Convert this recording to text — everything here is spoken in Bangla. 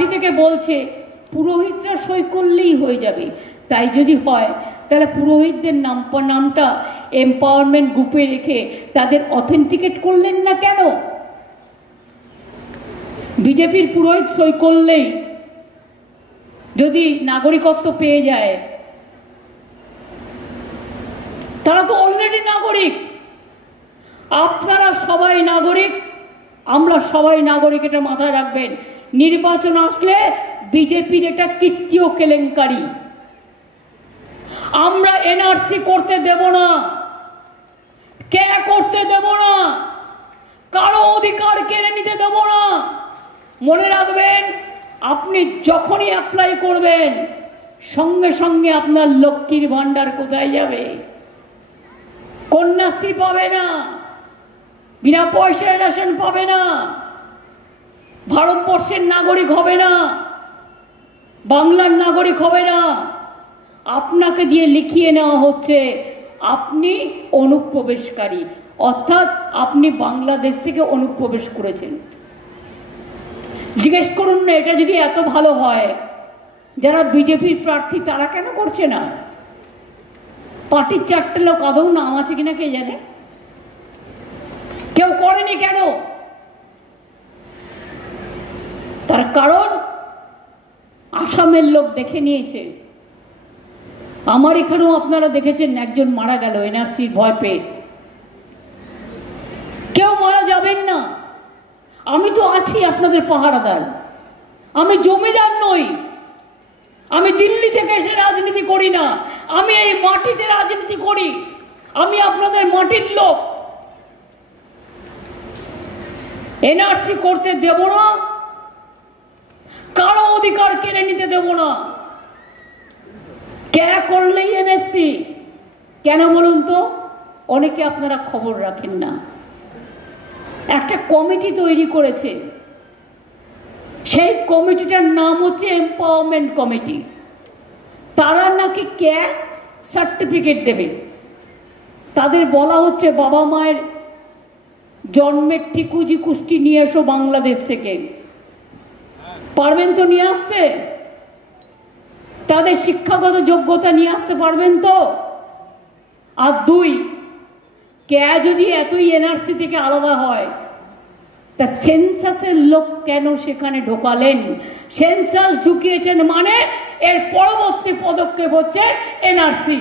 পার্টি থেকে বলছে পুরোহিতরা সই করলেই হয়ে যাবে। তাই যদি হয় তাহলে পুরোহিতদের নামটা এম্পাওয়ারমেন্ট গ্রুপে রেখে তাদের অথেন্টিকেট করলেন না কেন? বিজেপির পুরোহিত সই করলেই যদি নাগরিকত্ব পেয়ে যায়, তারা তো অলরেডি নাগরিক। আপনারা সবাই নাগরিক, আমরা সবাই নাগরিক, এটা মাথায় রাখবেন। নির্বাচন আসলে বিজেপির এটা কীর্তিও কেলেঙ্কারি। আমরা এনআরসি করতে দেব না, কে করতে দেব না, কারো অধিকার কেড়ে নিতে দেব না। মনে রাখবেন, আপনি যখনই অ্যাপ্লাই করবেন সঙ্গে সঙ্গে আপনার লক্ষ্মীর ভান্ডার কোথায় যাবে? কন্যাশ্রী পাবে না, বিনা পয়সায় রেশন পাবে না, ভারতবর্ষের নাগরিক হবে না, বাংলার নাগরিক হবে না। আপনাকে দিয়ে লিখিয়ে নেওয়া হচ্ছে আপনি অনুপ্রবেশকারী, অর্থাৎ আপনি বাংলাদেশ থেকে অনুপ্রবেশ করেছেন। জিজ্ঞেস করুন না, এটা যদি এত ভালো হয়, যারা বিজেপির প্রার্থী তারা কেন করছে না? পার্টির 4টে লোক আদৌ নাম আছে কিনা কে জানে? কেউ করেনি কেন? তার কারণ আসামের লোক দেখে নিয়েছে। আমার এখানেও আপনারা দেখেছেন একজন মারা গেল এনআরসির ভয় পেয়ে। কেউ মারা যাবেন না। আমি তো আছি আপনাদের পাহারাদার, আমি জমিদার নই, আমি দিল্লি থেকে এসে রাজনীতি করি না, আমি এই মাটিতে রাজনীতি করি, আমি আপনাদের মাটির লোক। এনআরসি করতে দেব না, কারো অধিকার কেড়ে নিতে দেব না। কে করলেই এনআরসি কেন বলুন তো? অনেকে আপনারা খবর রাখেন না। একটা কমিটি তৈরি করেছে, সেই কমিটিটার নাম হচ্ছে এম্পাওয়ারমেন্ট কমিটি। তারা নাকি কে সার্টিফিকেট দেবে। তাদের বলা হচ্ছে বাবা মায়ের জন্মের ঠিকুজি কুষ্টি নিয়ে এসো বাংলাদেশ থেকে। পারবেন তো নিয়ে আসতে? তাদের শিক্ষাগত যোগ্যতা নিয়ে আসতে পারবেন তো? আর 2, কে যদি এতই এনআরসি থেকে আলাদা হয় তা সেন্সাসের লোক কেন সেখানে ঢোকালেন? সেন্সাস ঢুকিয়েছেন মানে এর পরবর্তী পদক্ষেপ হচ্ছে এনআরসি।